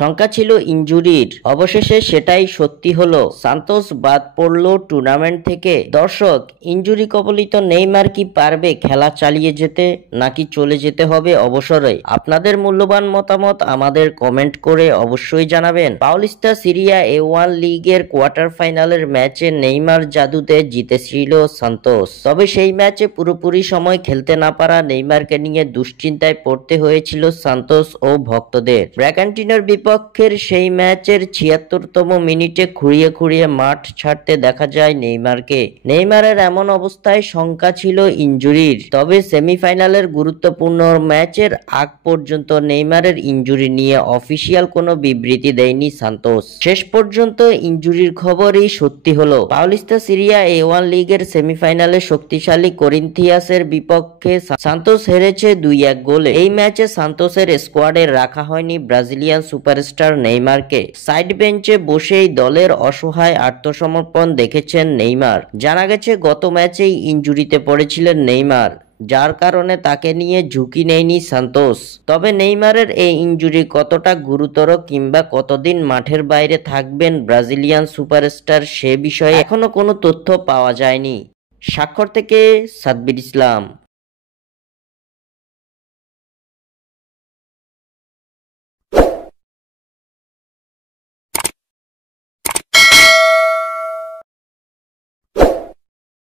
শঙ্কা ছিল ইনজুরির, অবশেষে সেটাই সত্যি হলো। সান্তোস বাদ পড়ল টুর্নামেন্ট থেকে। দর্শক, ইনজুরি কবলিত নেইমার কি পারবে খেলা চালিয়ে যেতে, নাকি চলে যেতে হবে অবসরে? আপনাদের মূল্যবান মতামত আমাদের কমেন্ট করে অবশ্যই জানাবেন। পাউলিস্তা সিরিয়া A1 লিগের কোয়ার্টার ফাইনালের ম্যাচে নেইমার জাদুতে জিতেছিল সান্তোস। তবে সেই ম্যাচে পুরোপুরি সময় খেলতে না পারা নেইমারকে নিয়ে দুশ্চিন্তায় পড়তে হয়েছিল সান্তোস ও ভক্তদের। ব্র্যাগান্টিনোর বিপক্ষের সেই ম্যাচের ৭৬তম মিনিটে খুঁড়িয়ে খুঁড়িয়ে মাঠ ছাড়তে দেখা যায় নেইমারকে। নেইমারের এমন অবস্থায় শঙ্কা ছিল ইনজুরির। তবে সেমিফাইনালের গুরুত্বপূর্ণ ম্যাচের আগ পর্যন্ত নেইমারের ইনজুরি নিয়ে অফিসিয়াল কোনো বিবৃতি দেয়নি সান্তোস। শেষ পর্যন্ত ইনজুরির খবরই সত্যি হলো। পাউলিস্তা সিরিয়া A1 লিগের সেমিফাইনালে শক্তিশালী করিন্থিয়াসের বিপক্ষে সান্তোস হেরেছে ২-১ গোলে। এই ম্যাচে সান্তোসের স্কোয়াডে রাখা হয়নি ব্রাজিলিয়ান সুপারস্টার নেইমারকে। সাইড বেঞ্চে বসেই দলের অসহায় আত্মসমর্পণ দেখেছেন নেইমার। জানা গেছে গত ম্যাচেই ইনজুরিতে পড়েছিলেন নেইমার, যার কারণে তাকে নিয়ে ঝুঁকি নেয়নি সান্তোস। তবে নেইমারের এই ইনজুরি কতটা গুরুতর কিংবা কতদিন মাঠের বাইরে থাকবেন ব্রাজিলিয়ান সুপারস্টার সে বিষয়ে এখনো কোনো তথ্য পাওয়া যায়নি। স্বাক্ষর থেকে সাব্বির ইসলাম।